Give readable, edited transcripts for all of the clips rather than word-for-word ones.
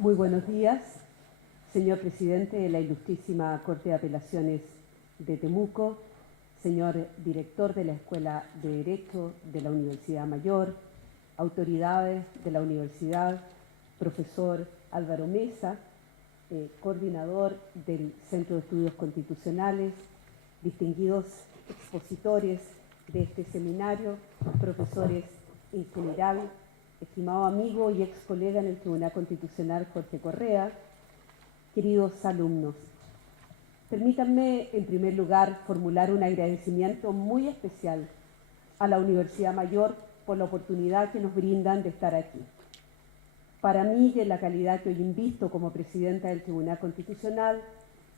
Muy buenos días, señor presidente de la Ilustrísima Corte de Apelaciones de Temuco, señor director de la Escuela de Derecho de la Universidad Mayor, autoridades de la universidad, profesor Álvaro Mesa, coordinador del Centro de Estudios Constitucionales, distinguidos expositores de este seminario, profesores en general, estimado amigo y ex colega en el Tribunal Constitucional Jorge Correa, queridos alumnos. Permítanme, en primer lugar, formular un agradecimiento muy especial a la Universidad Mayor por la oportunidad que nos brindan de estar aquí. Para mí, y en la calidad que hoy invisto como presidenta del Tribunal Constitucional,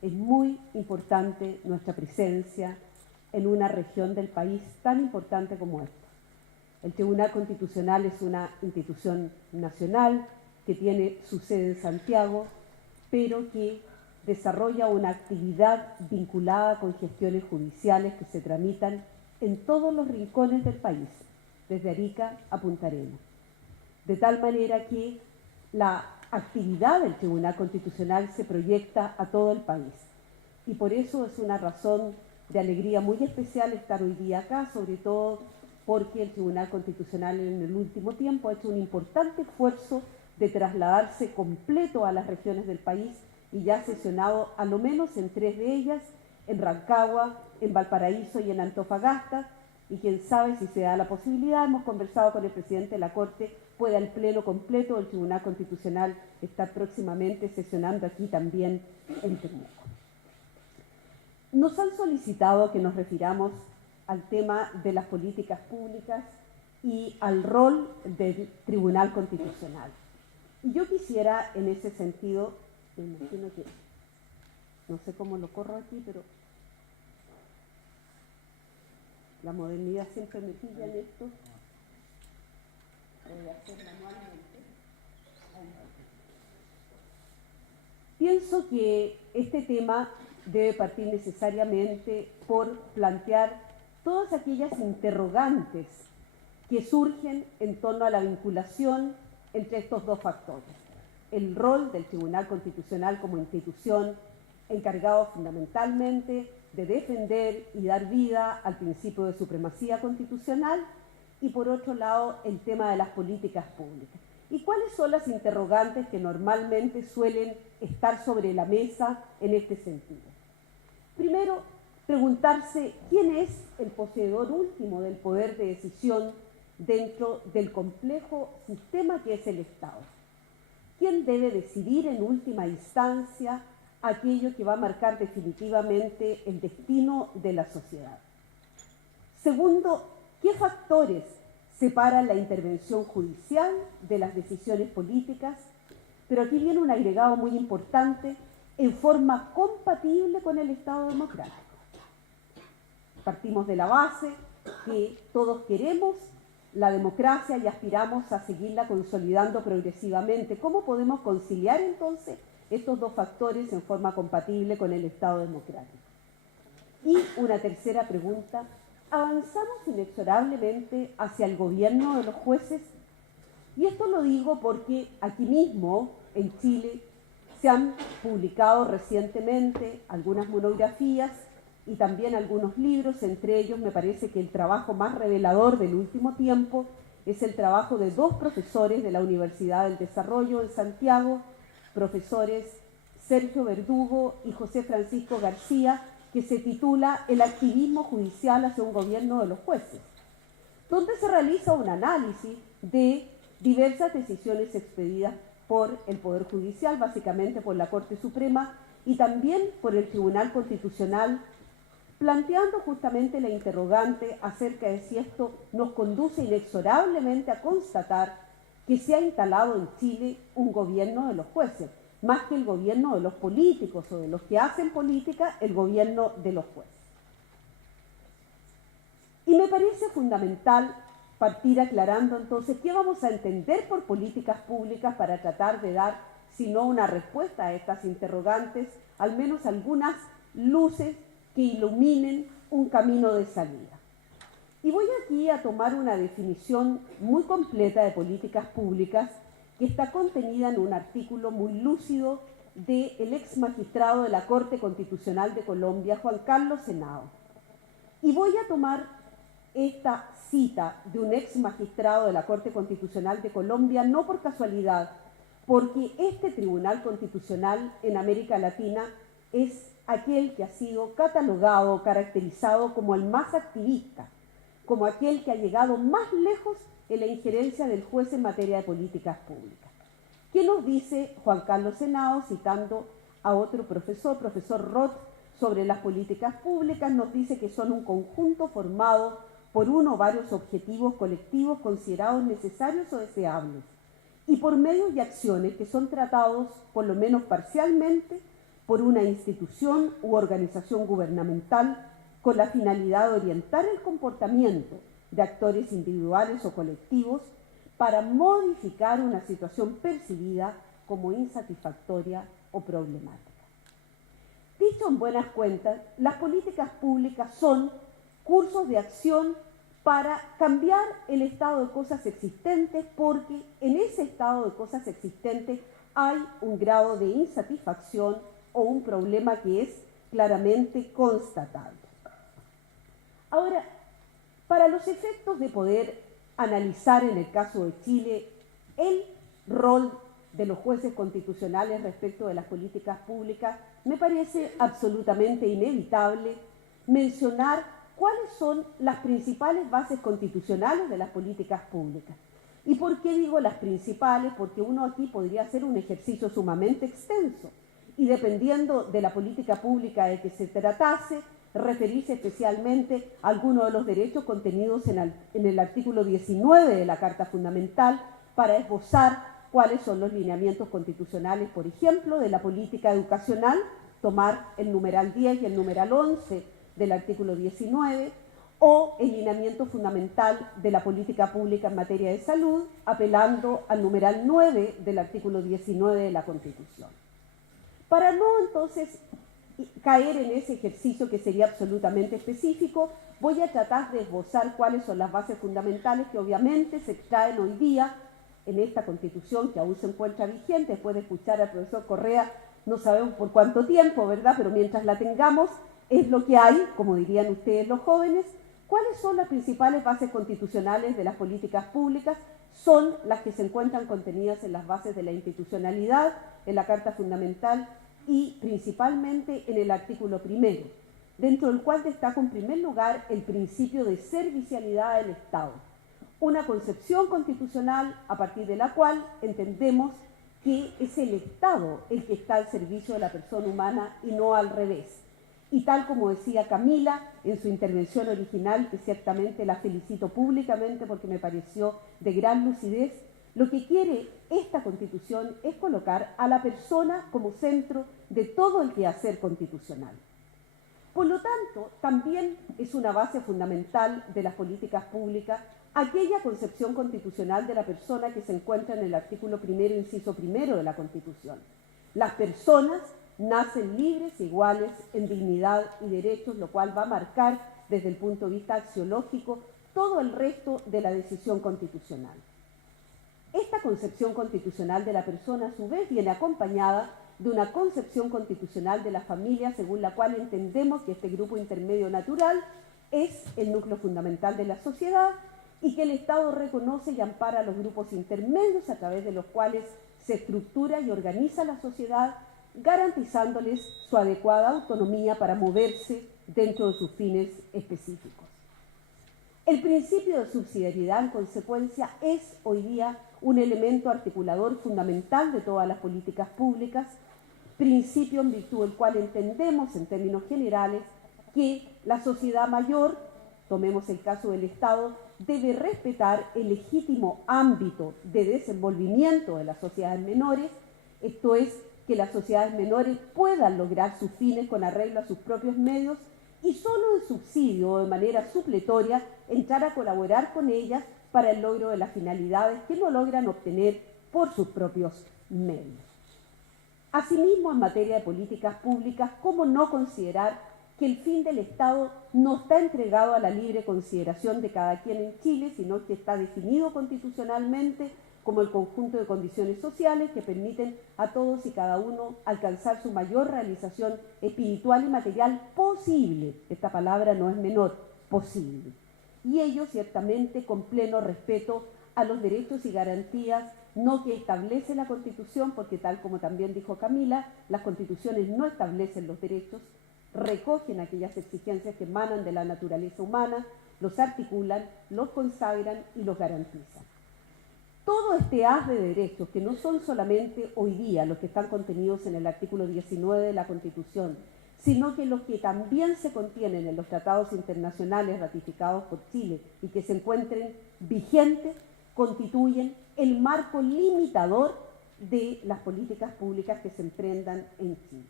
es muy importante nuestra presencia en una región del país tan importante como esta. El Tribunal Constitucional es una institución nacional que tiene su sede en Santiago, pero que desarrolla una actividad vinculada con gestiones judiciales que se tramitan en todos los rincones del país, desde Arica a Punta Arenas. De tal manera que la actividad del Tribunal Constitucional se proyecta a todo el país. Y por eso es una razón de alegría muy especial estar hoy día acá, sobre todo porque el Tribunal Constitucional en el último tiempo ha hecho un importante esfuerzo de trasladarse completo a las regiones del país y ya ha sesionado a lo menos en 3 de ellas, en Rancagua, en Valparaíso y en Antofagasta, y quién sabe si se da la posibilidad, hemos conversado con el presidente de la Corte, pueda el pleno completo del Tribunal Constitucional estar próximamente sesionando aquí también en Temuco. Nos han solicitado que nos refiramos al tema de las políticas públicas y al rol del Tribunal Constitucional. Y yo quisiera, en ese sentido, me imagino que, no sé cómo lo corro aquí, pero la modernidad siempre me pilla en esto. Voy a hacer manualmente. Pienso que este tema debe partir necesariamente por plantear todas aquellas interrogantes que surgen en torno a la vinculación entre estos dos factores. El rol del Tribunal Constitucional como institución encargado fundamentalmente de defender y dar vida al principio de supremacía constitucional y por otro lado el tema de las políticas públicas. ¿Y cuáles son las interrogantes que normalmente suelen estar sobre la mesa en este sentido? Primero, preguntarse quién es el poseedor último del poder de decisión dentro del complejo sistema que es el Estado. ¿Quién debe decidir en última instancia aquello que va a marcar definitivamente el destino de la sociedad? Segundo, ¿qué factores separan la intervención judicial de las decisiones políticas? Pero aquí viene un agregado muy importante, en forma compatible con el Estado democrático. Partimos de la base que todos queremos la democracia y aspiramos a seguirla consolidando progresivamente. ¿Cómo podemos conciliar entonces estos dos factores en forma compatible con el Estado democrático? Y una tercera pregunta, ¿avanzamos inexorablemente hacia el gobierno de los jueces? Y esto lo digo porque aquí mismo, en Chile, se han publicado recientemente algunas monografías y también algunos libros, entre ellos me parece que el trabajo más revelador del último tiempo es el trabajo de 2 profesores de la Universidad del Desarrollo en Santiago, profesores Sergio Verdugo y José Francisco García, que se titula El activismo judicial hacia un gobierno de los jueces, donde se realiza un análisis de diversas decisiones expedidas por el Poder Judicial, básicamente por la Corte Suprema y también por el Tribunal Constitucional, planteando justamente la interrogante acerca de si esto nos conduce inexorablemente a constatar que se ha instalado en Chile un gobierno de los jueces, más que el gobierno de los políticos o de los que hacen política, el gobierno de los jueces. Y me parece fundamental partir aclarando entonces qué vamos a entender por políticas públicas para tratar de dar, si no una respuesta a estas interrogantes, al menos algunas luces que iluminen un camino de salida. Y voy aquí a tomar una definición muy completa de políticas públicas que está contenida en un artículo muy lúcido del ex magistrado de la Corte Constitucional de Colombia, Juan Carlos Henao. Y voy a tomar esta cita de un ex magistrado de la Corte Constitucional de Colombia no por casualidad, porque este Tribunal Constitucional en América Latina es aquel que ha sido catalogado, caracterizado como el más activista, como aquel que ha llegado más lejos en la injerencia del juez en materia de políticas públicas. ¿Qué nos dice Juan Carlos Henao, citando a otro profesor Roth, sobre las políticas públicas? Nos dice que son un conjunto formado por uno o varios objetivos colectivos considerados necesarios o deseables, y por medios y acciones que son tratados, por lo menos parcialmente, por una institución u organización gubernamental con la finalidad de orientar el comportamiento de actores individuales o colectivos para modificar una situación percibida como insatisfactoria o problemática. Dicho en buenas cuentas, las políticas públicas son cursos de acción para cambiar el estado de cosas existentes, porque en ese estado de cosas existentes hay un grado de insatisfacción o un problema que es claramente constatable. Ahora, para los efectos de poder analizar en el caso de Chile el rol de los jueces constitucionales respecto de las políticas públicas, me parece absolutamente inevitable mencionar cuáles son las principales bases constitucionales de las políticas públicas. ¿Y por qué digo las principales? Porque uno aquí podría hacer un ejercicio sumamente extenso y, dependiendo de la política pública de que se tratase, referirse especialmente a algunos de los derechos contenidos en el artículo 19 de la Carta Fundamental para esbozar cuáles son los lineamientos constitucionales, por ejemplo, de la política educacional, tomar el numeral 10 y el numeral 11 del artículo 19, o el lineamiento fundamental de la política pública en materia de salud, apelando al numeral 9 del artículo 19 de la Constitución. Para no entonces caer en ese ejercicio que sería absolutamente específico, voy a tratar de esbozar cuáles son las bases fundamentales que obviamente se extraen hoy día en esta Constitución, que aún se encuentra vigente. Después de escuchar al profesor Correa, no sabemos por cuánto tiempo, ¿verdad? Pero mientras la tengamos, es lo que hay, como dirían ustedes los jóvenes. ¿Cuáles son las principales bases constitucionales de las políticas públicas? Son las que se encuentran contenidas en las bases de la institucionalidad, en la Carta Fundamental y principalmente en el artículo 1, dentro del cual destaca en primer lugar el principio de servicialidad del Estado, una concepción constitucional a partir de la cual entendemos que es el Estado el que está al servicio de la persona humana y no al revés. Y tal como decía Camila en su intervención original, que ciertamente la felicito públicamente porque me pareció de gran lucidez, lo que quiere esta Constitución es colocar a la persona como centro de todo el quehacer constitucional. Por lo tanto, también es una base fundamental de las políticas públicas aquella concepción constitucional de la persona que se encuentra en el artículo 1, inciso 1 de la Constitución. Las personas nacen libres e iguales en dignidad y derechos, lo cual va a marcar desde el punto de vista axiológico todo el resto de la decisión constitucional. Esta concepción constitucional de la persona, a su vez, viene acompañada de una concepción constitucional de la familia, según la cual entendemos que este grupo intermedio natural es el núcleo fundamental de la sociedad y que el Estado reconoce y ampara a los grupos intermedios a través de los cuales se estructura y organiza la sociedad, garantizándoles su adecuada autonomía para moverse dentro de sus fines específicos. El principio de subsidiariedad, en consecuencia, es hoy día un elemento articulador fundamental de todas las políticas públicas, principio en virtud del cual entendemos, en términos generales, que la sociedad mayor, tomemos el caso del Estado, debe respetar el legítimo ámbito de desenvolvimiento de las sociedades menores, esto es, que las sociedades menores puedan lograr sus fines con arreglo a sus propios medios y solo en subsidio o de manera supletoria entrar a colaborar con ellas para el logro de las finalidades que no logran obtener por sus propios medios. Asimismo, en materia de políticas públicas, ¿cómo no considerar que el fin del Estado no está entregado a la libre consideración de cada quien en Chile, sino que está definido constitucionalmente como el conjunto de condiciones sociales que permiten a todos y cada uno alcanzar su mayor realización espiritual y material posible. Esta palabra no es menor, posible. Y ello ciertamente con pleno respeto a los derechos y garantías no que establece la Constitución, porque tal como también dijo Camila, las constituciones no establecen los derechos, recogen aquellas exigencias que emanan de la naturaleza humana, los articulan, los consagran y los garantizan. Todo este haz de derechos, que no son solamente hoy día los que están contenidos en el artículo 19 de la Constitución, sino que los que también se contienen en los tratados internacionales ratificados por Chile y que se encuentren vigentes, constituyen el marco limitador de las políticas públicas que se emprendan en Chile.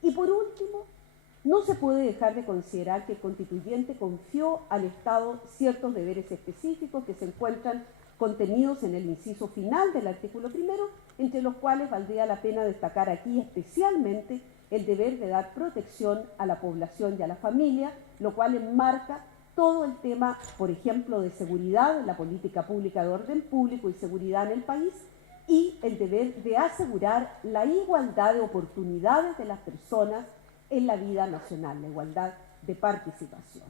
Y por último, no se puede dejar de considerar que el constituyente confió al Estado ciertos deberes específicos que se encuentran contenidos en el inciso final del artículo primero, entre los cuales valdría la pena destacar aquí especialmente el deber de dar protección a la población y a la familia, lo cual enmarca todo el tema, por ejemplo, de seguridad, la política pública de orden público y seguridad en el país, y el deber de asegurar la igualdad de oportunidades de las personas en la vida nacional, la igualdad de participación.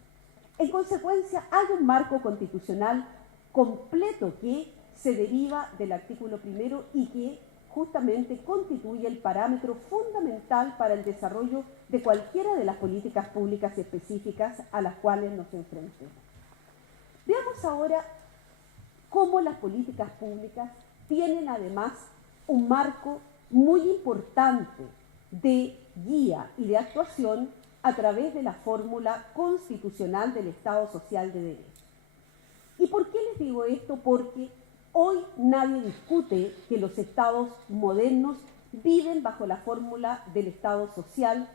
En consecuencia, hay un marco constitucional completo que se deriva del artículo primero y que justamente constituye el parámetro fundamental para el desarrollo de cualquiera de las políticas públicas específicas a las cuales nos enfrentemos. Veamos ahora cómo las políticas públicas tienen además un marco muy importante de guía y de actuación a través de la fórmula constitucional del Estado Social de Derecho. ¿Y por qué les digo esto? Porque hoy nadie discute que los estados modernos viven bajo la fórmula del Estado social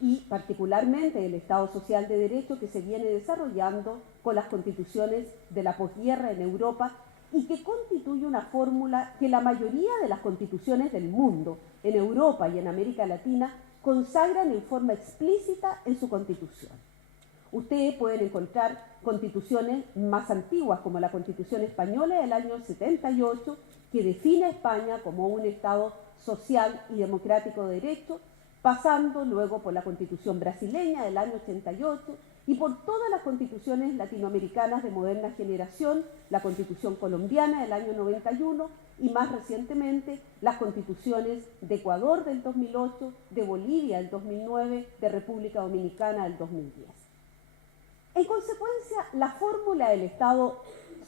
y particularmente del Estado Social de Derecho que se viene desarrollando con las constituciones de la posguerra en Europa y que constituye una fórmula que la mayoría de las constituciones del mundo, en Europa y en América Latina, consagran en forma explícita en su constitución. Ustedes pueden encontrar constituciones más antiguas, como la Constitución Española del año 78, que define a España como un Estado social y democrático de derecho, pasando luego por la Constitución brasileña del año 88 y por todas las constituciones latinoamericanas de moderna generación, la Constitución colombiana del año 91 y más recientemente las constituciones de Ecuador del 2008, de Bolivia del 2009, de República Dominicana del 2010. En consecuencia, la fórmula del Estado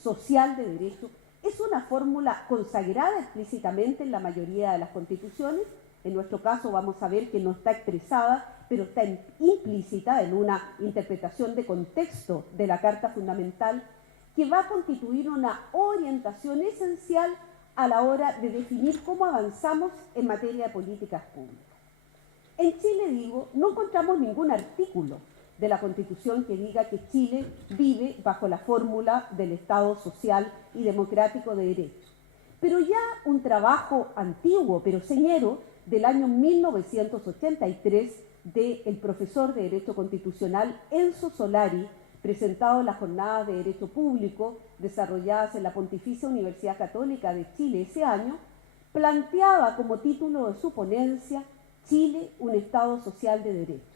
social de derecho es una fórmula consagrada explícitamente en la mayoría de las constituciones. En nuestro caso vamos a ver que no está expresada, pero está implícita en una interpretación de contexto de la Carta Fundamental que va a constituir una orientación esencial a la hora de definir cómo avanzamos en materia de políticas públicas. En Chile, digo, no encontramos ningún artículo de la Constitución que diga que Chile vive bajo la fórmula del Estado social y democrático de derecho. Pero ya un trabajo antiguo, pero señero, del año 1983 del profesor de Derecho Constitucional Enzo Solari, presentado en las jornadas de Derecho Público desarrolladas en la Pontificia Universidad Católica de Chile ese año, planteaba como título de su ponencia Chile, un Estado social de derecho.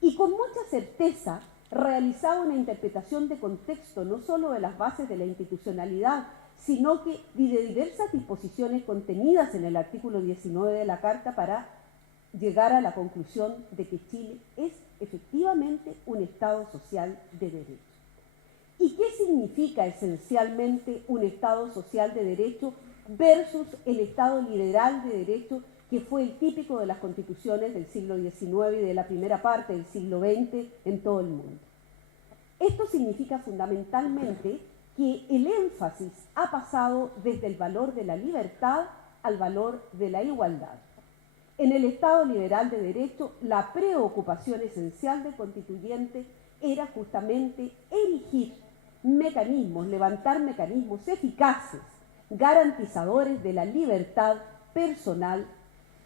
Y con mucha certeza realizaba una interpretación de contexto no solo de las bases de la institucionalidad, sino que de diversas disposiciones contenidas en el artículo 19 de la Carta para llegar a la conclusión de que Chile es efectivamente un Estado social de derecho. ¿Y qué significa esencialmente un Estado social de derecho versus el Estado liberal de derecho que fue el típico de las constituciones del siglo XIX y de la primera parte del siglo XX en todo el mundo? Esto significa fundamentalmente que el énfasis ha pasado desde el valor de la libertad al valor de la igualdad. En el Estado liberal de derecho, la preocupación esencial del constituyente era justamente erigir mecanismos, levantar mecanismos eficaces, garantizadores de la libertad personal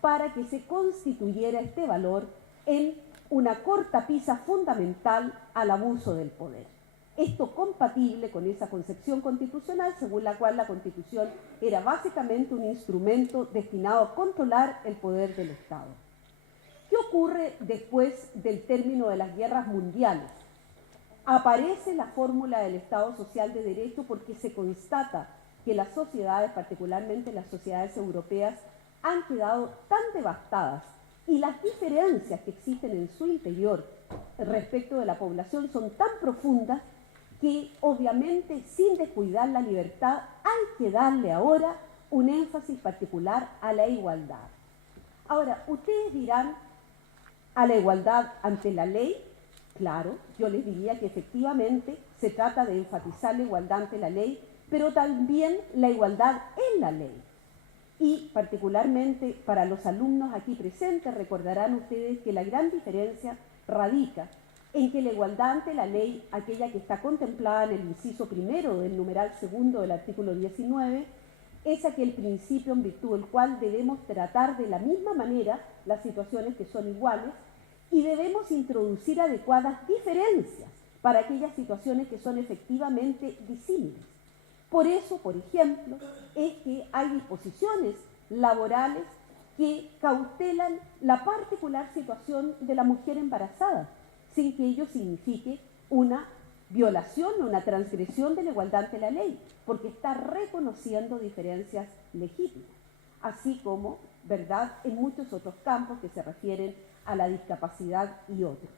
para que se constituyera este valor en una cortapisa fundamental al abuso del poder. Esto compatible con esa concepción constitucional según la cual la Constitución era básicamente un instrumento destinado a controlar el poder del Estado. ¿Qué ocurre después del término de las guerras mundiales? Aparece la fórmula del Estado Social de Derecho porque se constata que las sociedades, particularmente las sociedades europeas, han quedado tan devastadas y las diferencias que existen en su interior respecto de la población son tan profundas que obviamente sin descuidar la libertad hay que darle ahora un énfasis particular a la igualdad. Ahora, ustedes dirán, a la igualdad ante la ley, claro, yo les diría que efectivamente se trata de enfatizar la igualdad ante la ley, pero también la igualdad en la ley. Y particularmente para los alumnos aquí presentes, recordarán ustedes que la gran diferencia radica en que la igualdad ante la ley, aquella que está contemplada en el inciso primero del numeral segundo del artículo 19, es aquel principio en virtud del cual debemos tratar de la misma manera las situaciones que son iguales y debemos introducir adecuadas diferencias para aquellas situaciones que son efectivamente disímiles. Por eso, por ejemplo, es que hay disposiciones laborales que cautelan la particular situación de la mujer embarazada, sin que ello signifique una violación o una transgresión de la igualdad ante la ley, porque está reconociendo diferencias legítimas, así como, ¿verdad?, en muchos otros campos que se refieren a la discapacidad y otros.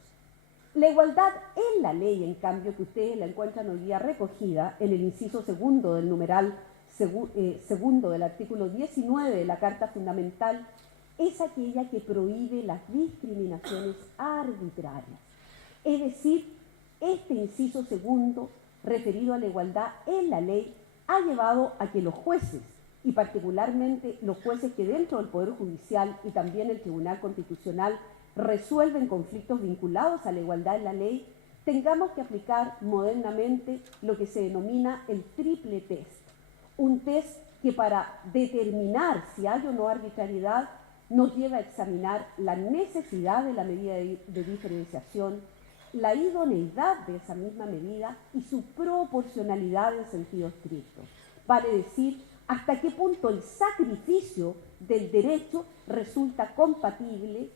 La igualdad en la ley, en cambio, que ustedes la encuentran hoy día recogida en el inciso segundo del numeral segundo del artículo 19 de la Carta Fundamental, es aquella que prohíbe las discriminaciones arbitrarias. Es decir, este inciso segundo, referido a la igualdad en la ley, ha llevado a que los jueces, y particularmente los jueces que dentro del Poder Judicial y también el Tribunal Constitucional resuelven conflictos vinculados a la igualdad en la ley, tengamos que aplicar modernamente lo que se denomina el triple test. Un test que para determinar si hay o no arbitrariedad nos lleva a examinar la necesidad de la medida de diferenciación, la idoneidad de esa misma medida y su proporcionalidad en sentido estricto. Vale decir, hasta qué punto el sacrificio del derecho resulta compatible,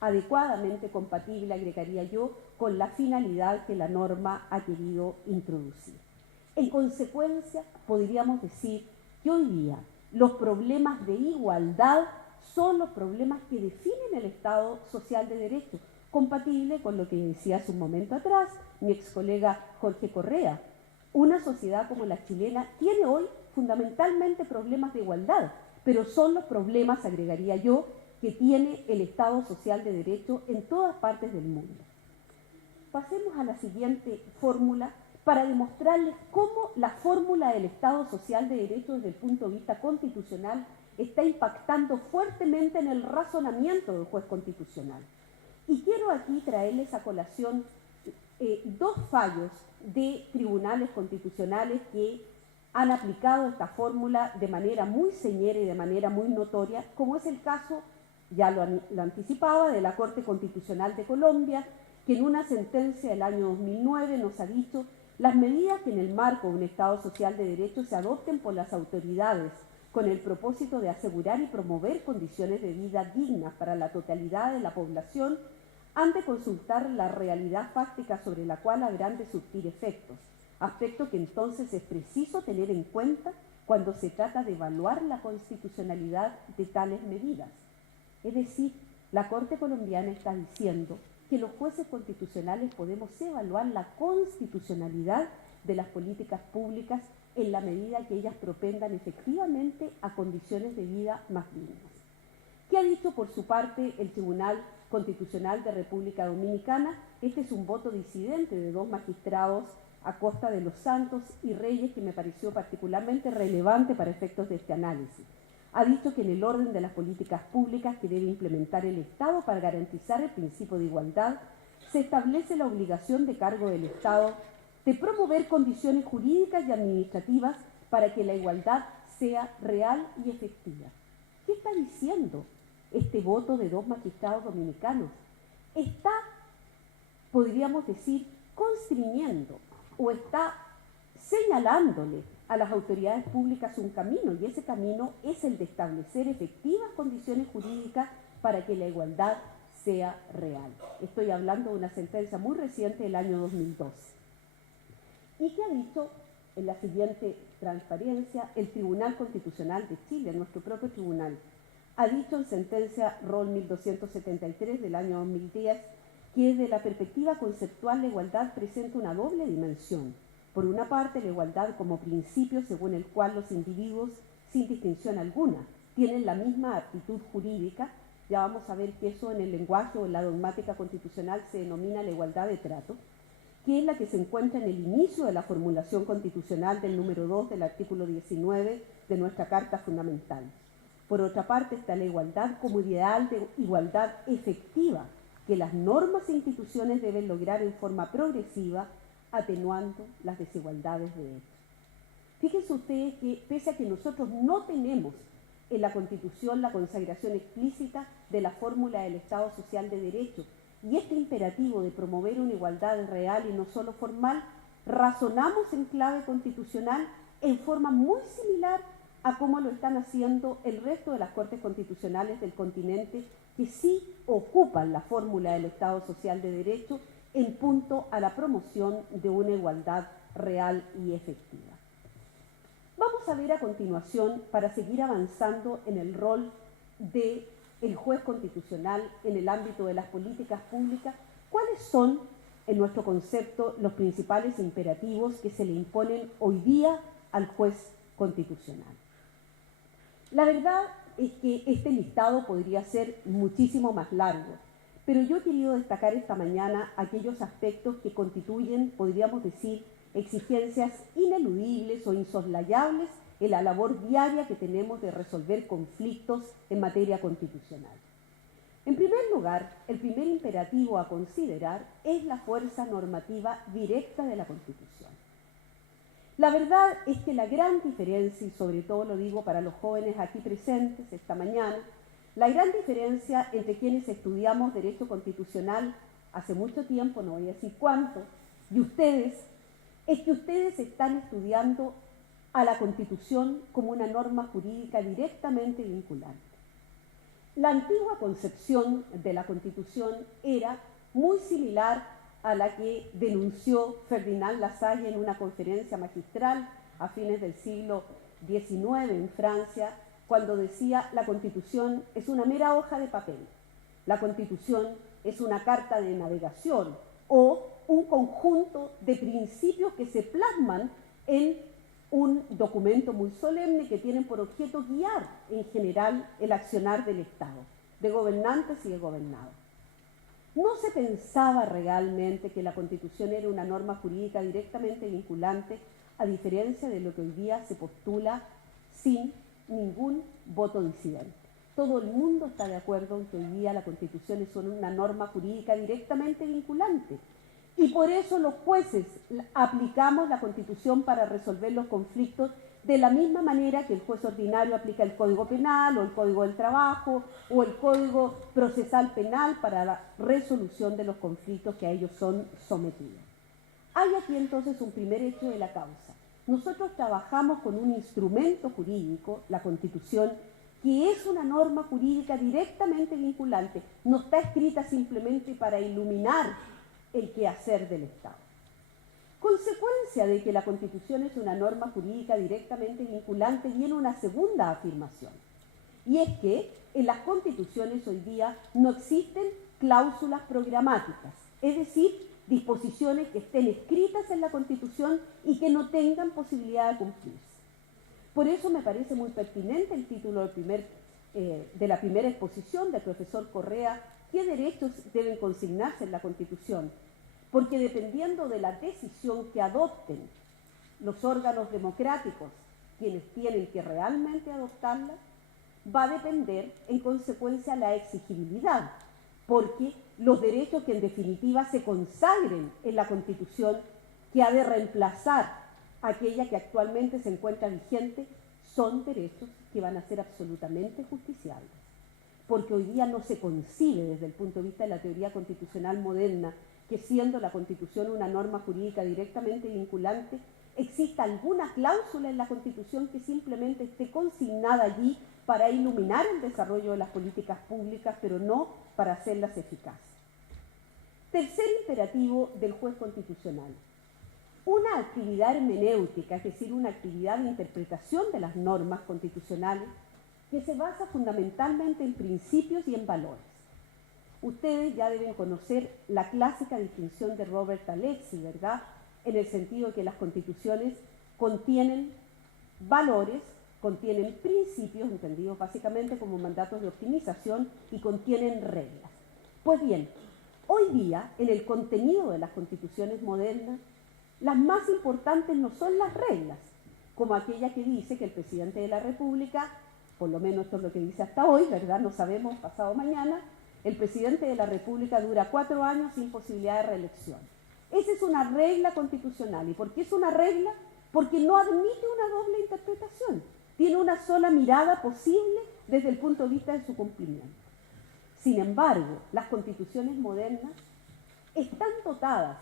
adecuadamente compatible, agregaría yo, con la finalidad que la norma ha querido introducir. En consecuencia, podríamos decir que hoy día los problemas de igualdad son los problemas que definen el Estado social de derecho, compatible con lo que decía hace un momento atrás mi ex colega Jorge Correa. Una sociedad como la chilena tiene hoy fundamentalmente problemas de igualdad, pero son los problemas, agregaría yo, que tiene el Estado social de derecho en todas partes del mundo. Pasemos a la siguiente fórmula para demostrarles cómo la fórmula del Estado social de derecho desde el punto de vista constitucional está impactando fuertemente en el razonamiento del juez constitucional. Y quiero aquí traerles a colación dos fallos de tribunales constitucionales que han aplicado esta fórmula de manera muy señera y de manera muy notoria, como es el caso, ya lo anticipaba, de la Corte Constitucional de Colombia, que en una sentencia del año 2009 nos ha dicho: las medidas que en el marco de un Estado social de derecho se adopten por las autoridades con el propósito de asegurar y promover condiciones de vida dignas para la totalidad de la población han de consultar la realidad fáctica sobre la cual habrán de surtir efectos, aspecto que entonces es preciso tener en cuenta cuando se trata de evaluar la constitucionalidad de tales medidas. Es decir, la Corte colombiana está diciendo que los jueces constitucionales podemos evaluar la constitucionalidad de las políticas públicas en la medida que ellas propendan efectivamente a condiciones de vida más dignas. ¿Qué ha dicho por su parte el Tribunal Constitucional de República Dominicana? Este es un voto disidente de dos magistrados, Acosta de los Santos y Reyes, que me pareció particularmente relevante para efectos de este análisis. Ha dicho que en el orden de las políticas públicas que debe implementar el Estado para garantizar el principio de igualdad, se establece la obligación de cargo del Estado de promover condiciones jurídicas y administrativas para que la igualdad sea real y efectiva. ¿Qué está diciendo este voto de dos magistrados dominicanos? Está, podríamos decir, constriñendo o está señalándole a las autoridades públicas un camino, y ese camino es el de establecer efectivas condiciones jurídicas para que la igualdad sea real. Estoy hablando de una sentencia muy reciente del año 2012. ¿Y qué ha dicho en la siguiente transparencia el Tribunal Constitucional de Chile, nuestro propio tribunal? Ha dicho en sentencia ROL 1273 del año 2010 que desde la perspectiva conceptual la igualdad presenta una doble dimensión. Por una parte, la igualdad como principio según el cual los individuos, sin distinción alguna, tienen la misma aptitud jurídica. Ya vamos a ver que eso en el lenguaje o en la dogmática constitucional se denomina la igualdad de trato, que es la que se encuentra en el inicio de la formulación constitucional del número 2 del artículo 19 de nuestra Carta Fundamental. Por otra parte, está la igualdad como ideal de igualdad efectiva, que las normas e instituciones deben lograr en forma progresiva, atenuando las desigualdades de hecho. Fíjense ustedes que, pese a que nosotros no tenemos en la Constitución la consagración explícita de la fórmula del Estado Social de Derecho, y este imperativo de promover una igualdad real y no solo formal, razonamos en clave constitucional en forma muy similar a cómo lo están haciendo el resto de las Cortes Constitucionales del continente, que sí ocupan la fórmula del Estado Social de Derecho en punto a la promoción de una igualdad real y efectiva. Vamos a ver a continuación, para seguir avanzando en el rol del juez constitucional en el ámbito de las políticas públicas, cuáles son, en nuestro concepto, los principales imperativos que se le imponen hoy día al juez constitucional. La verdad es que este listado podría ser muchísimo más largo, pero yo he querido destacar esta mañana aquellos aspectos que constituyen, podríamos decir, exigencias ineludibles o insoslayables en la labor diaria que tenemos de resolver conflictos en materia constitucional. En primer lugar, el primer imperativo a considerar es la fuerza normativa directa de la Constitución. La verdad es que la gran diferencia, y sobre todo lo digo para los jóvenes aquí presentes esta mañana, la gran diferencia entre quienes estudiamos Derecho Constitucional hace mucho tiempo, no voy a decir cuánto, y ustedes, es que ustedes están estudiando a la Constitución como una norma jurídica directamente vinculante. La antigua concepción de la Constitución era muy similar a la que denunció Ferdinand Lassalle en una conferencia magistral a fines del siglo XIX en Francia, cuando decía: la Constitución es una mera hoja de papel, la Constitución es una carta de navegación o un conjunto de principios que se plasman en un documento muy solemne que tienen por objeto guiar en general el accionar del Estado, de gobernantes y de gobernados. No se pensaba realmente que la Constitución era una norma jurídica directamente vinculante, a diferencia de lo que hoy día se postula sin ningún voto disidente. Todo el mundo está de acuerdo en que hoy día la Constitución es una norma jurídica directamente vinculante. Y por eso los jueces aplicamos la Constitución para resolver los conflictos de la misma manera que el juez ordinario aplica el Código Penal o el Código del Trabajo o el Código Procesal Penal para la resolución de los conflictos que a ellos son sometidos. Hay aquí entonces un primer hecho de la causa. Nosotros trabajamos con un instrumento jurídico, la Constitución, que es una norma jurídica directamente vinculante, no está escrita simplemente para iluminar el quehacer del Estado. Consecuencia de que la Constitución es una norma jurídica directamente vinculante, viene una segunda afirmación, y es que en las constituciones hoy día no existen cláusulas programáticas, es decir, disposiciones que estén escritas en la Constitución y que no tengan posibilidad de cumplirse. Por eso me parece muy pertinente el título de la primera exposición del profesor Correa: ¿qué derechos deben consignarse en la Constitución? Porque dependiendo de la decisión que adopten los órganos democráticos, quienes tienen que realmente adoptarla, va a depender en consecuencia la exigibilidad, porque los derechos que en definitiva se consagren en la Constitución, que ha de reemplazar aquella que actualmente se encuentra vigente, son derechos que van a ser absolutamente justiciables. Porque hoy día no se concibe desde el punto de vista de la teoría constitucional moderna que siendo la Constitución una norma jurídica directamente vinculante, exista alguna cláusula en la Constitución que simplemente esté consignada allí para iluminar el desarrollo de las políticas públicas, pero no para hacerlas eficaces. Tercer imperativo del juez constitucional. Una actividad hermenéutica, es decir, una actividad de interpretación de las normas constitucionales que se basa fundamentalmente en principios y en valores. Ustedes ya deben conocer la clásica distinción de Robert Alexy, ¿verdad?, en el sentido de que las constituciones contienen valores, contienen principios, entendidos básicamente como mandatos de optimización, y contienen reglas. Pues bien, hoy día, en el contenido de las constituciones modernas, las más importantes no son las reglas, como aquella que dice que el presidente de la República, por lo menos esto es lo que dice hasta hoy, ¿verdad?, no sabemos pasado mañana, el presidente de la República dura 4 años sin posibilidad de reelección. Esa es una regla constitucional. ¿Y por qué es una regla? Porque no admite una doble interpretación. Tiene una sola mirada posible desde el punto de vista de su cumplimiento. Sin embargo, las constituciones modernas están dotadas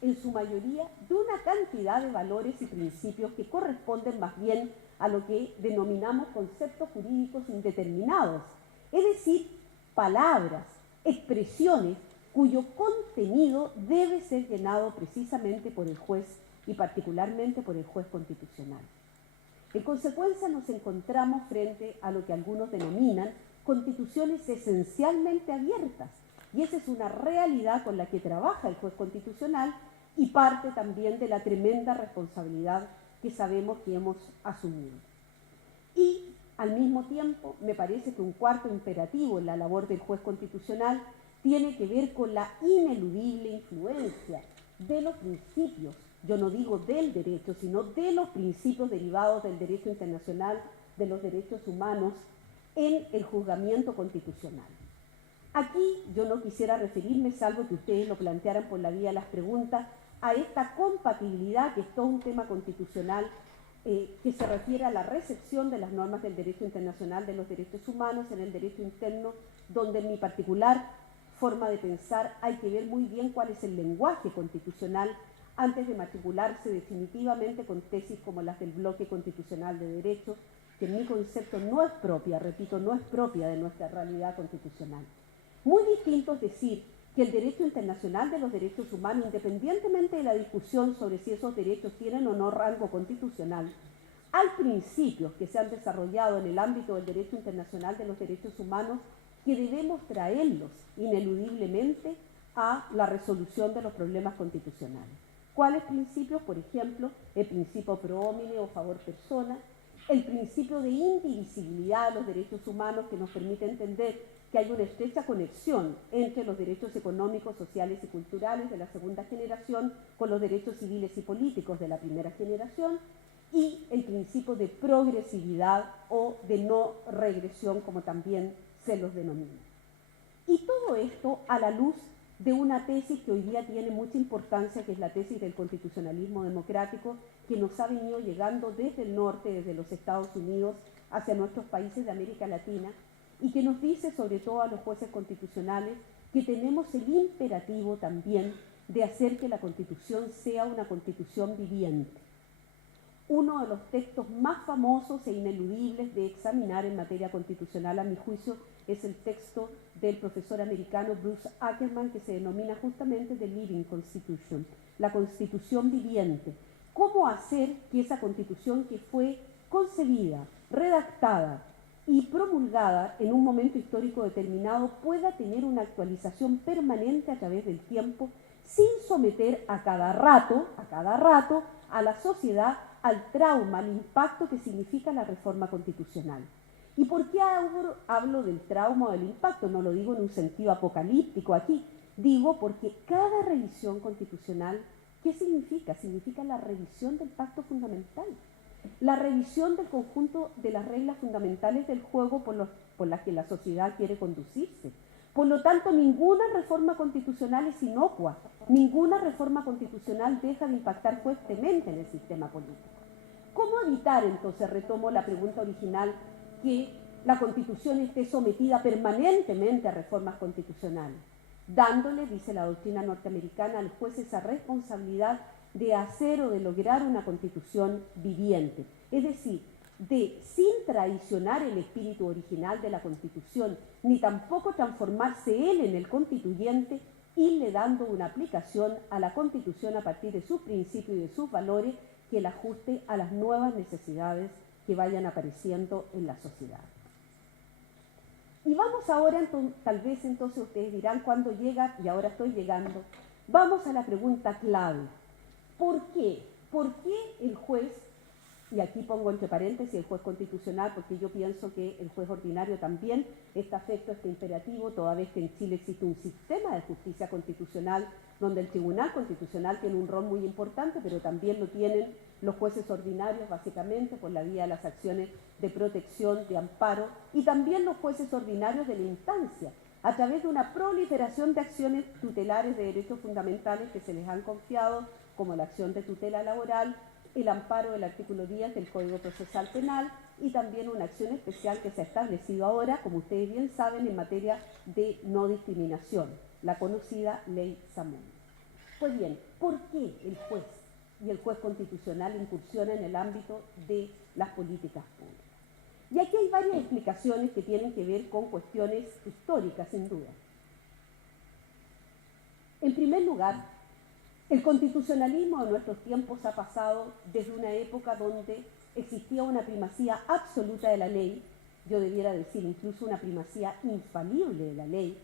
en su mayoría de una cantidad de valores y principios que corresponden más bien a lo que denominamos conceptos jurídicos indeterminados, es decir, palabras, expresiones cuyo contenido debe ser llenado precisamente por el juez y particularmente por el juez constitucional. En consecuencia, nos encontramos frente a lo que algunos denominan constituciones esencialmente abiertas, y esa es una realidad con la que trabaja el juez constitucional y parte también de la tremenda responsabilidad que sabemos que hemos asumido. Y al mismo tiempo, me parece que un cuarto imperativo en la labor del juez constitucional tiene que ver con la ineludible influencia de los principios, yo no digo del derecho, sino de los principios derivados del derecho internacional, de los derechos humanos, en el juzgamiento constitucional. Aquí yo no quisiera referirme, salvo que ustedes lo plantearan por la vía de las preguntas, a esta compatibilidad, que es todo un tema constitucional, que se refiere a la recepción de las normas del derecho internacional de los derechos humanos en el derecho interno, donde en mi particular forma de pensar hay que ver muy bien cuál es el lenguaje constitucional antes de matricularse definitivamente con tesis como las del bloque constitucional de derecho, que en mi concepto no es propia, repito, no es propia de nuestra realidad constitucional. Muy distinto es decir que el derecho internacional de los derechos humanos, independientemente de la discusión sobre si esos derechos tienen o no rango constitucional, hay principios que se han desarrollado en el ámbito del derecho internacional de los derechos humanos que debemos traerlos ineludiblemente a la resolución de los problemas constitucionales. ¿Cuáles principios? Por ejemplo, el principio pro homine o favor persona, el principio de indivisibilidad de los derechos humanos, que nos permite entender que hay una estrecha conexión entre los derechos económicos, sociales y culturales de la segunda generación con los derechos civiles y políticos de la primera generación, y el principio de progresividad o de no regresión, como también se los denomina. Y todo esto a la luz de una tesis que hoy día tiene mucha importancia, que es la tesis del constitucionalismo democrático, que nos ha venido llegando desde el norte, desde los Estados Unidos, hacia nuestros países de América Latina, y que nos dice, sobre todo a los jueces constitucionales, que tenemos el imperativo también de hacer que la Constitución sea una Constitución viviente. Uno de los textos más famosos e ineludibles de examinar en materia constitucional, a mi juicio, es el texto del profesor americano Bruce Ackerman, que se denomina justamente The Living Constitution, la Constitución viviente. ¿Cómo hacer que esa Constitución, que fue concebida, redactada y promulgada en un momento histórico determinado, pueda tener una actualización permanente a través del tiempo, sin someter a cada rato a la sociedad al trauma, al impacto que significa la reforma constitucional? ¿Y por qué hablo del trauma o del impacto? No lo digo en un sentido apocalíptico aquí, digo porque cada revisión constitucional, ¿qué significa? Significa la revisión del pacto fundamental, la revisión del conjunto de las reglas fundamentales del juego por las que la sociedad quiere conducirse. Por lo tanto, ninguna reforma constitucional es inocua, ninguna reforma constitucional deja de impactar fuertemente en el sistema político. ¿Cómo evitar, entonces, retomo la pregunta original, que la Constitución esté sometida permanentemente a reformas constitucionales? dándole, dice la doctrina norteamericana, al juez esa responsabilidad de hacer o de lograr una constitución viviente. Es decir, de, sin traicionar el espíritu original de la Constitución, ni tampoco transformarse él en el constituyente, irle dando una aplicación a la Constitución a partir de sus principios y de sus valores que la ajuste a las nuevas necesidades que vayan apareciendo en la sociedad. Y vamos ahora, tal vez entonces ustedes dirán cuándo llega, y ahora estoy llegando, vamos a la pregunta clave. ¿Por qué? ¿Por qué el juez, y aquí pongo entre paréntesis el juez constitucional, porque yo pienso que el juez ordinario también está afecto a este imperativo, toda vez que en Chile existe un sistema de justicia constitucional donde el Tribunal Constitucional tiene un rol muy importante, pero también lo tienen los jueces ordinarios, básicamente, por la vía de las acciones de protección, de amparo, y también los jueces ordinarios de la instancia, a través de una proliferación de acciones tutelares de derechos fundamentales que se les han confiado, como la acción de tutela laboral, el amparo del artículo 10 del Código Procesal Penal y también una acción especial que se ha establecido ahora, como ustedes bien saben, en materia de no discriminación, la conocida Ley Samón. Pues bien, ¿por qué el juez y el juez constitucional incursionan en el ámbito de las políticas públicas? Y aquí hay varias explicaciones que tienen que ver con cuestiones históricas, sin duda. En primer lugar, el constitucionalismo de nuestros tiempos ha pasado desde una época donde existía una primacía absoluta de la ley, yo debiera decir incluso una primacía infalible de la ley,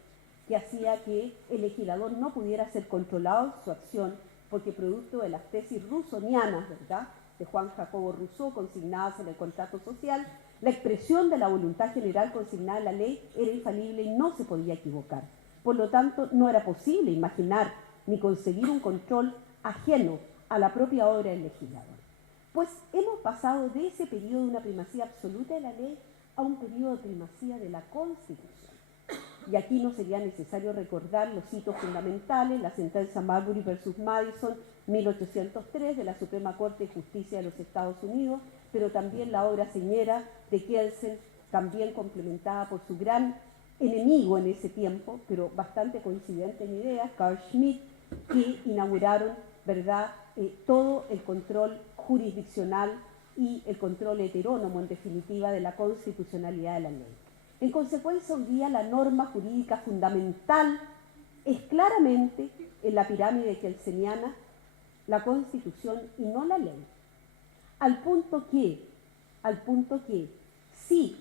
que hacía que el legislador no pudiera ser controlado en su acción, porque producto de las tesis rusonianas, ¿verdad?, de Juan Jacobo Rousseau, consignadas en el contrato social, la expresión de la voluntad general consignada en la ley era infalible y no se podía equivocar. Por lo tanto, no era posible imaginar ni concebir un control ajeno a la propia obra del legislador. Pues hemos pasado de ese periodo de una primacía absoluta de la ley a un periodo de primacía de la Constitución. Y aquí no sería necesario recordar los hitos fundamentales, la sentencia Marbury versus Madison, 1803, de la Suprema Corte de Justicia de los Estados Unidos, pero también la obra señera de Kelsen, también complementada por su gran enemigo en ese tiempo, pero bastante coincidente en ideas, Carl Schmitt, que inauguraron, ¿verdad?, todo el control jurisdiccional y el control heterónomo, en definitiva, de la constitucionalidad de la ley. En consecuencia, hoy día la norma jurídica fundamental es claramente, en la pirámide kelseniana, la Constitución y no la ley. Al punto que, si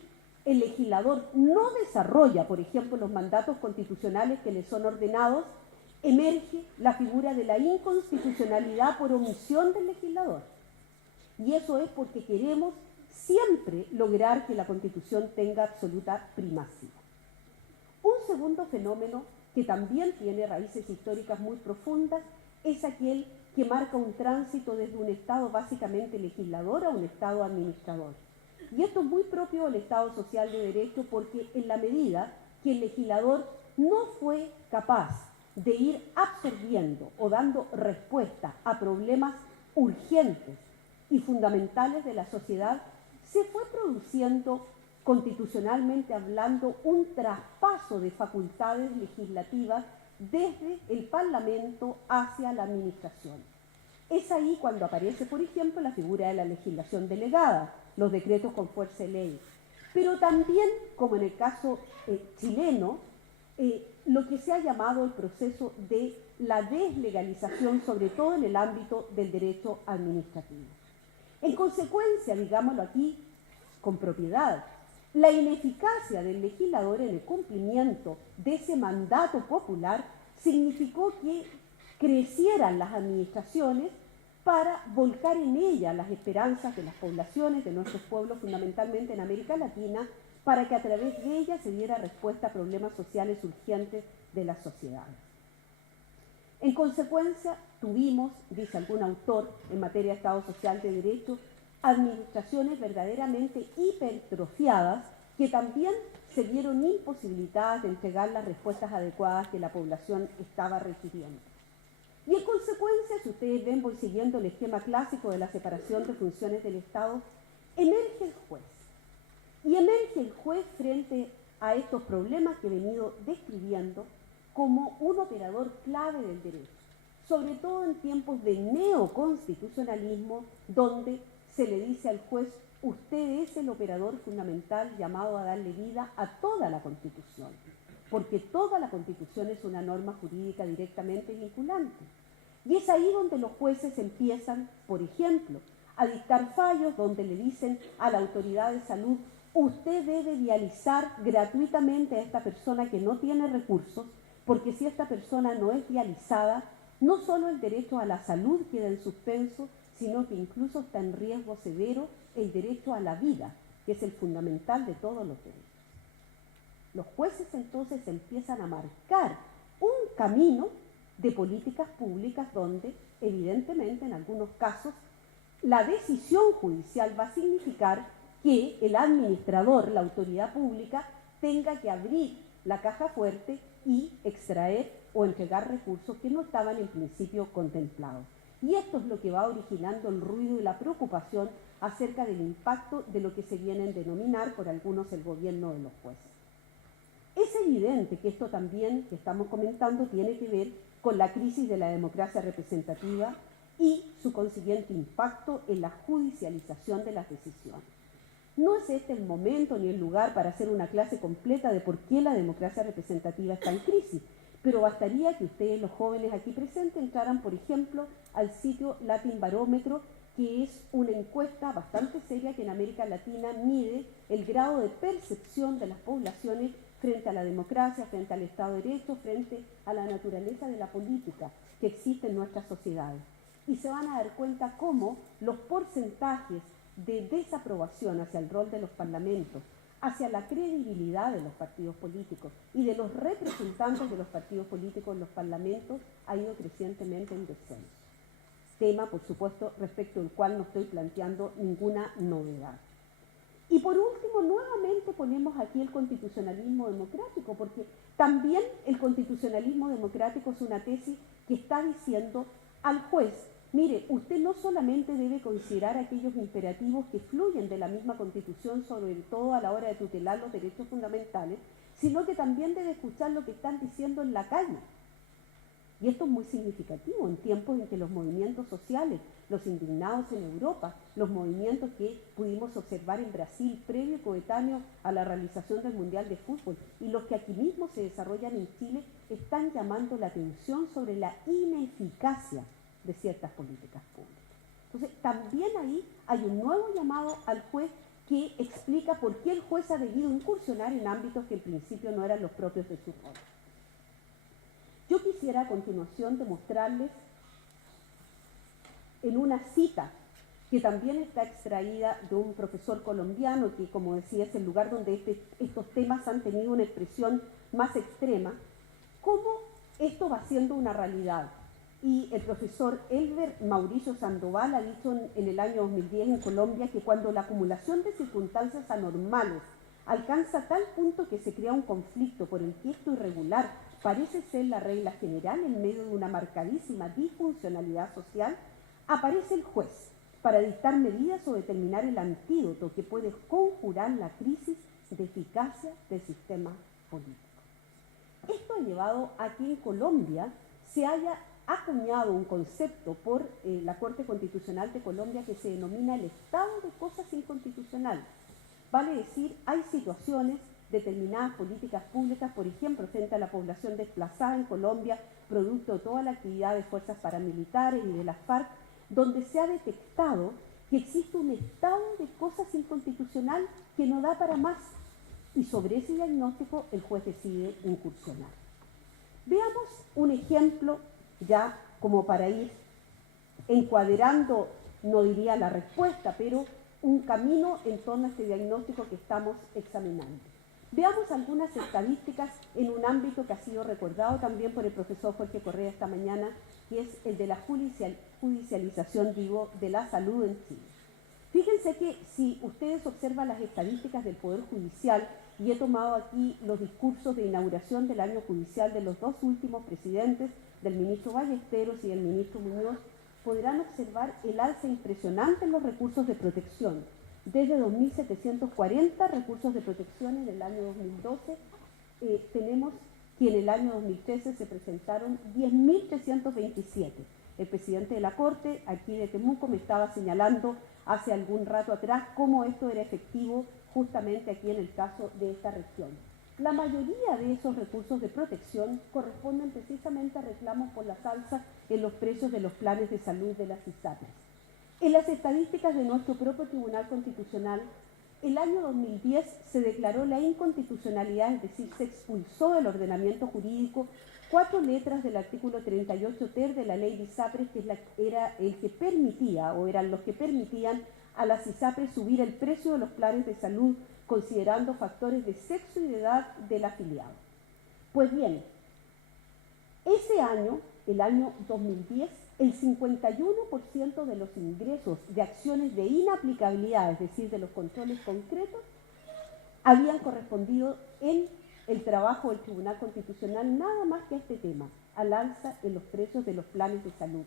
el legislador no desarrolla, por ejemplo, los mandatos constitucionales que le son ordenados, emerge la figura de la inconstitucionalidad por omisión del legislador. Y eso es porque queremos siempre lograr que la Constitución tenga absoluta primacía. Un segundo fenómeno que también tiene raíces históricas muy profundas es aquel que marca un tránsito desde un Estado básicamente legislador a un Estado administrador. Y esto es muy propio del Estado social de derecho porque en la medida que el legislador no fue capaz de ir absorbiendo o dando respuesta a problemas urgentes y fundamentales de la sociedad, se fue produciendo, constitucionalmente hablando, un traspaso de facultades legislativas desde el Parlamento hacia la administración. Es ahí cuando aparece, por ejemplo, la figura de la legislación delegada, los decretos con fuerza de ley. Pero también, como en el caso chileno, lo que se ha llamado el proceso de la deslegalización, sobre todo en el ámbito del derecho administrativo. En consecuencia, digámoslo aquí con propiedad, la ineficacia del legislador en el cumplimiento de ese mandato popular significó que crecieran las administraciones para volcar en ellas las esperanzas de las poblaciones, de nuestros pueblos, fundamentalmente en América Latina, para que a través de ellas se diera respuesta a problemas sociales urgentes de las sociedades. En consecuencia, tuvimos, dice algún autor en materia de Estado Social de Derecho, administraciones verdaderamente hipertrofiadas que también se vieron imposibilitadas de entregar las respuestas adecuadas que la población estaba requiriendo. Y en consecuencia, si ustedes ven, voy siguiendo el esquema clásico de la separación de funciones del Estado, emerge el juez. Y emerge el juez frente a estos problemas que he venido describiendo como un operador clave del derecho, sobre todo en tiempos de neoconstitucionalismo, donde se le dice al juez: usted es el operador fundamental llamado a darle vida a toda la Constitución, porque toda la Constitución es una norma jurídica directamente vinculante. Y es ahí donde los jueces empiezan, por ejemplo, a dictar fallos donde le dicen a la autoridad de salud: usted debe dializar gratuitamente a esta persona que no tiene recursos, porque si esta persona no es dializada, no solo el derecho a la salud queda en suspenso, sino que incluso está en riesgo severo el derecho a la vida, que es el fundamental de todos los derechos. Los jueces entonces empiezan a marcar un camino de políticas públicas donde, evidentemente, en algunos casos, la decisión judicial va a significar que el administrador, la autoridad pública, tenga que abrir la caja fuerte y extraer o entregar recursos que no estaban en principio contemplados. Y esto es lo que va originando el ruido y la preocupación acerca del impacto de lo que se viene a denominar por algunos el gobierno de los jueces. Es evidente que esto también que estamos comentando tiene que ver con la crisis de la democracia representativa y su consiguiente impacto en la judicialización de las decisiones. No es este el momento ni el lugar para hacer una clase completa de por qué la democracia representativa está en crisis, pero bastaría que ustedes, los jóvenes aquí presentes, entraran, por ejemplo, al sitio Latin Barómetro, que es una encuesta bastante seria que en América Latina mide el grado de percepción de las poblaciones frente a la democracia, frente al Estado de Derecho, frente a la naturaleza de la política que existe en nuestras sociedades. Y se van a dar cuenta cómo los porcentajes de desaprobación hacia el rol de los parlamentos, hacia la credibilidad de los partidos políticos y de los representantes de los partidos políticos en los parlamentos ha ido crecientemente en descenso. Tema, por supuesto, respecto al cual no estoy planteando ninguna novedad. Y por último, nuevamente ponemos aquí el constitucionalismo democrático, porque también el constitucionalismo democrático es una tesis que está diciendo al juez: mire, usted no solamente debe considerar aquellos imperativos que fluyen de la misma Constitución, sobre todo a la hora de tutelar los derechos fundamentales, sino que también debe escuchar lo que están diciendo en la calle. Y esto es muy significativo en tiempos en que los movimientos sociales, los indignados en Europa, los movimientos que pudimos observar en Brasil previo y coetáneo a la realización del Mundial de Fútbol y los que aquí mismo se desarrollan en Chile, están llamando la atención sobre la ineficacia de ciertas políticas públicas. Entonces, también ahí hay un nuevo llamado al juez que explica por qué el juez ha debido incursionar en ámbitos que en principio no eran los propios de su rol. Yo quisiera a continuación demostrarles en una cita que también está extraída de un profesor colombiano que, como decía, es el lugar donde estos temas han tenido una expresión más extrema, cómo esto va siendo una realidad. Y el profesor Elber Mauricio Sandoval ha dicho en el año 2010 en Colombia que cuando la acumulación de circunstancias anormales alcanza tal punto que se crea un conflicto por el que esto irregular parece ser la regla general en medio de una marcadísima disfuncionalidad social, aparece el juez para dictar medidas o determinar el antídoto que puede conjurar la crisis de eficacia del sistema político. Esto ha llevado a que en Colombia se haya acuñado un concepto por la Corte Constitucional de Colombia que se denomina el estado de cosas inconstitucionales. Vale decir, hay situaciones, determinadas políticas públicas, por ejemplo, frente a la población desplazada en Colombia, producto de toda la actividad de fuerzas paramilitares y de las FARC, donde se ha detectado que existe un estado de cosas inconstitucional que no da para más. Y sobre ese diagnóstico el juez decide incursionar. Veamos un ejemplo ya como para ir encuadrando, no diría la respuesta, pero un camino en torno a este diagnóstico que estamos examinando. Veamos algunas estadísticas en un ámbito que ha sido recordado también por el profesor Jorge Correa esta mañana, que es el de la judicialización, de la salud en Chile. Fíjense que si ustedes observan las estadísticas del Poder Judicial, y he tomado aquí los discursos de inauguración del año judicial de los dos últimos presidentes, del ministro Ballesteros y del ministro Muñoz, podrán observar el alza impresionante en los recursos de protección. Desde 2.740 recursos de protección en el año 2012, tenemos que en el año 2013 se presentaron 10.327. El presidente de la Corte, aquí de Temuco, me estaba señalando hace algún rato atrás cómo esto era efectivo justamente aquí en el caso de esta región. La mayoría de esos recursos de protección corresponden precisamente a reclamos por las alzas en los precios de los planes de salud de las ISAPRES. En las estadísticas de nuestro propio Tribunal Constitucional, el año 2010 se declaró la inconstitucionalidad, es decir, se expulsó del ordenamiento jurídico 4 letras del artículo 38 ter de la ley de ISAPRES, que era el que permitía, o eran los que permitían a las ISAPRES subir el precio de los planes de salud considerando factores de sexo y de edad del afiliado. Pues bien, ese año, el año 2010, el 51% de los ingresos de acciones de inaplicabilidad, es decir, de los controles concretos, habían correspondido en el trabajo del Tribunal Constitucional nada más que a este tema, al alza en los precios de los planes de salud.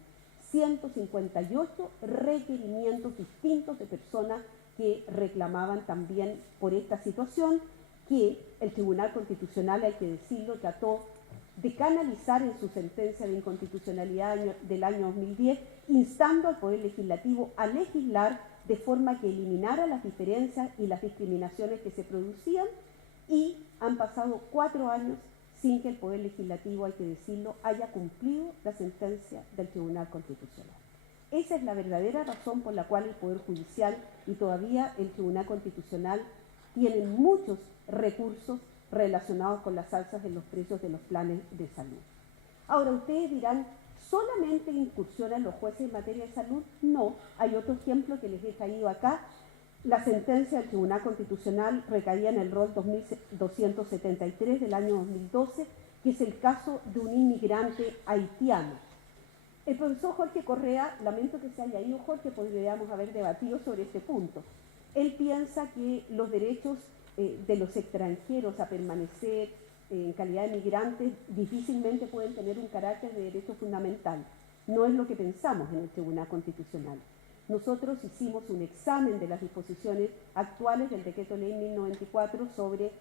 158 requerimientos distintos de personas que reclamaban también por esta situación, que el Tribunal Constitucional, hay que decirlo, trató de canalizar en su sentencia de inconstitucionalidad del año 2010, instando al Poder Legislativo a legislar de forma que eliminara las diferencias y las discriminaciones que se producían, y han pasado 4 años sin que el Poder Legislativo, hay que decirlo, haya cumplido la sentencia del Tribunal Constitucional. Esa es la verdadera razón por la cual el Poder Judicial y todavía el Tribunal Constitucional tienen muchos recursos relacionados con las alzas en los precios de los planes de salud. Ahora, ustedes dirán, ¿solamente incursionan los jueces en materia de salud? No, hay otro ejemplo que les he traído acá. La sentencia del Tribunal Constitucional recaía en el rol 2273 del año 2012, que es el caso de un inmigrante haitiano. El profesor Jorge Correa, lamento que se haya ido Jorge, podríamos haber debatido sobre este punto. Él piensa que los derechos de los extranjeros a permanecer en calidad de migrantes difícilmente pueden tener un carácter de derecho fundamental. No es lo que pensamos en el Tribunal Constitucional. Nosotros hicimos un examen de las disposiciones actuales del Decreto Ley 1094 sobre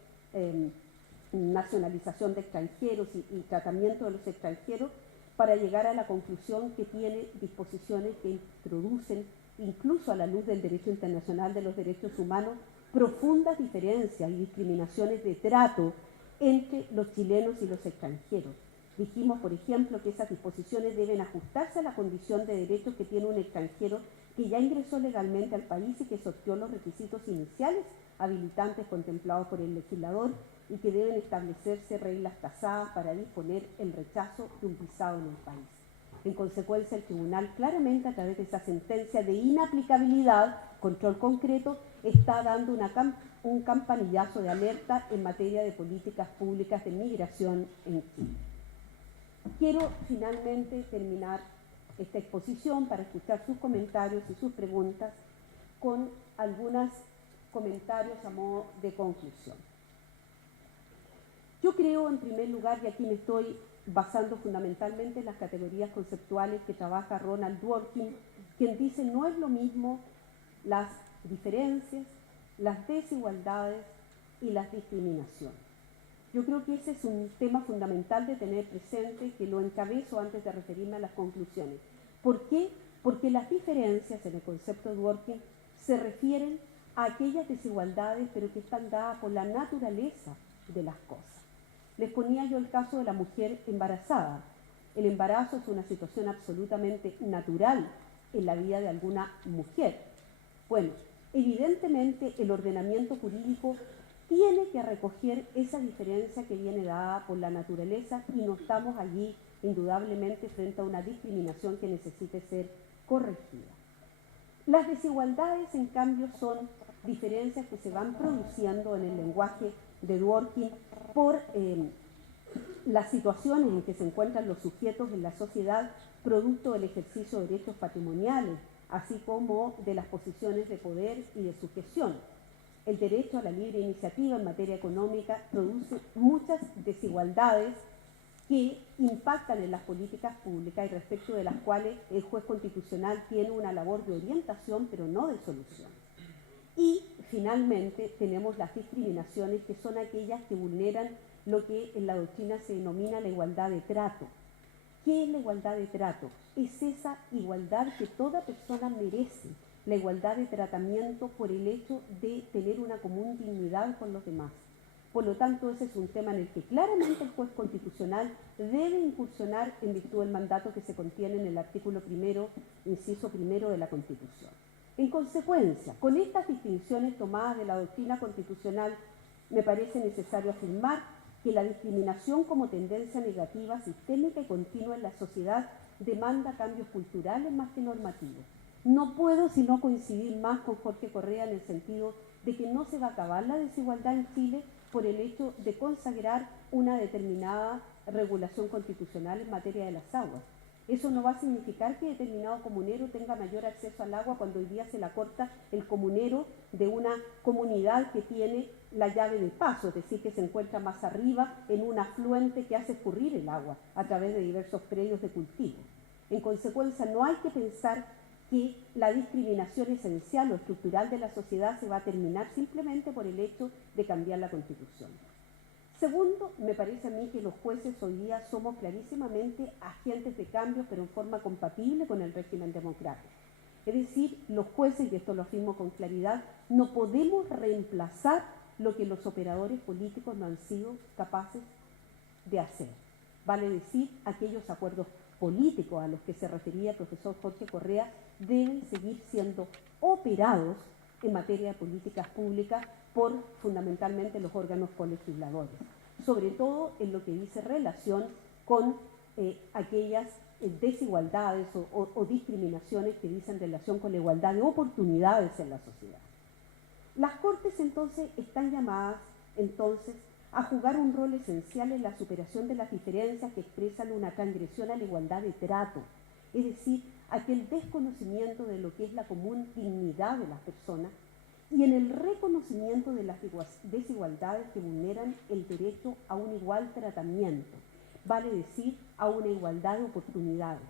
nacionalización de extranjeros y tratamiento de los extranjeros, para llegar a la conclusión que tiene disposiciones que introducen, incluso a la luz del derecho internacional de los derechos humanos, profundas diferencias y discriminaciones de trato entre los chilenos y los extranjeros. Dijimos, por ejemplo, que esas disposiciones deben ajustarse a la condición de derechos que tiene un extranjero que ya ingresó legalmente al país y que sorteó los requisitos iniciales habilitantes contemplados por el legislador, y que deben establecerse reglas tasadas para disponer el rechazo de un visado en el país. En consecuencia, el Tribunal claramente, a través de esa sentencia de inaplicabilidad, control concreto, está dando un campanillazo de alerta en materia de políticas públicas de migración en Chile. Quiero finalmente terminar esta exposición para escuchar sus comentarios y sus preguntas con algunos comentarios a modo de conclusión. Yo creo, en primer lugar, y aquí me estoy basando fundamentalmente en las categorías conceptuales que trabaja Ronald Dworkin, quien dice no es lo mismo las diferencias, las desigualdades y las discriminaciones. Yo creo que ese es un tema fundamental de tener presente, que lo encabezo antes de referirme a las conclusiones. ¿Por qué? Porque las diferencias en el concepto de Dworkin se refieren a aquellas desigualdades, pero que están dadas por la naturaleza de las cosas. Les ponía yo el caso de la mujer embarazada. El embarazo es una situación absolutamente natural en la vida de alguna mujer. Bueno, evidentemente el ordenamiento jurídico tiene que recoger esa diferencia que viene dada por la naturaleza, y no estamos allí indudablemente frente a una discriminación que necesite ser corregida. Las desigualdades, en cambio, son diferencias que se van produciendo en el lenguaje de Dworkin por las situaciones en que se encuentran los sujetos en la sociedad producto del ejercicio de derechos patrimoniales, así como de las posiciones de poder y de sujeción. El derecho a la libre iniciativa en materia económica produce muchas desigualdades que impactan en las políticas públicas y respecto de las cuales el juez constitucional tiene una labor de orientación, pero no de solución. Y finalmente tenemos las discriminaciones, que son aquellas que vulneran lo que en la doctrina se denomina la igualdad de trato. ¿Qué es la igualdad de trato? Es esa igualdad que toda persona merece, la igualdad de tratamiento por el hecho de tener una común dignidad con los demás. Por lo tanto, ese es un tema en el que claramente el juez constitucional debe incursionar en virtud del mandato que se contiene en el artículo 1, inciso 1 de la Constitución. En consecuencia, con estas distinciones tomadas de la doctrina constitucional, me parece necesario afirmar que la discriminación como tendencia negativa, sistémica y continua en la sociedad demanda cambios culturales más que normativos. No puedo sino coincidir más con Jorge Correa en el sentido de que no se va a acabar la desigualdad en Chile por el hecho de consagrar una determinada regulación constitucional en materia de las aguas. Eso no va a significar que determinado comunero tenga mayor acceso al agua cuando hoy día se la corta el comunero de una comunidad que tiene la llave de paso, es decir, que se encuentra más arriba en un afluente que hace escurrir el agua a través de diversos predios de cultivo. En consecuencia, no hay que pensar que la discriminación esencial o estructural de la sociedad se va a terminar simplemente por el hecho de cambiar la Constitución. Segundo, me parece a mí que los jueces hoy día somos clarísimamente agentes de cambio, pero en forma compatible con el régimen democrático. Es decir, los jueces, y esto lo afirmo con claridad, no podemos reemplazar lo que los operadores políticos no han sido capaces de hacer. Vale decir, aquellos acuerdos políticos a los que se refería el profesor Jorge Correa deben seguir siendo operados en materia de políticas públicas por fundamentalmente los órganos colegisladores, sobre todo en lo que dice relación con aquellas desigualdades o discriminaciones que dicen relación con la igualdad de oportunidades en la sociedad. Las Cortes entonces están llamadas a jugar un rol esencial en la superación de las diferencias que expresan una transgresión a la igualdad de trato, es decir, aquel desconocimiento de lo que es la común dignidad de las personas y en el reconocimiento de las desigualdades que vulneran el derecho a un igual tratamiento, vale decir, a una igualdad de oportunidades.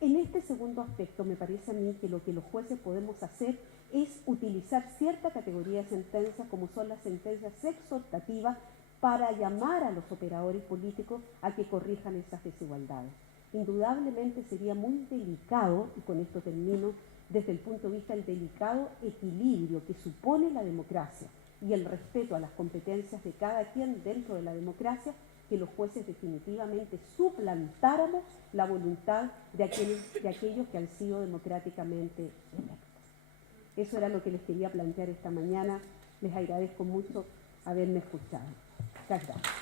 En este segundo aspecto me parece a mí que lo que los jueces podemos hacer es utilizar cierta categoría de sentencias como son las sentencias exhortativas para llamar a los operadores políticos a que corrijan esas desigualdades. Indudablemente sería muy delicado, y con esto termino, desde el punto de vista del delicado equilibrio que supone la democracia y el respeto a las competencias de cada quien dentro de la democracia, que los jueces definitivamente suplantáramos la voluntad de aquellos que han sido democráticamente electos. Eso era lo que les quería plantear esta mañana. Les agradezco mucho haberme escuchado. Muchas gracias.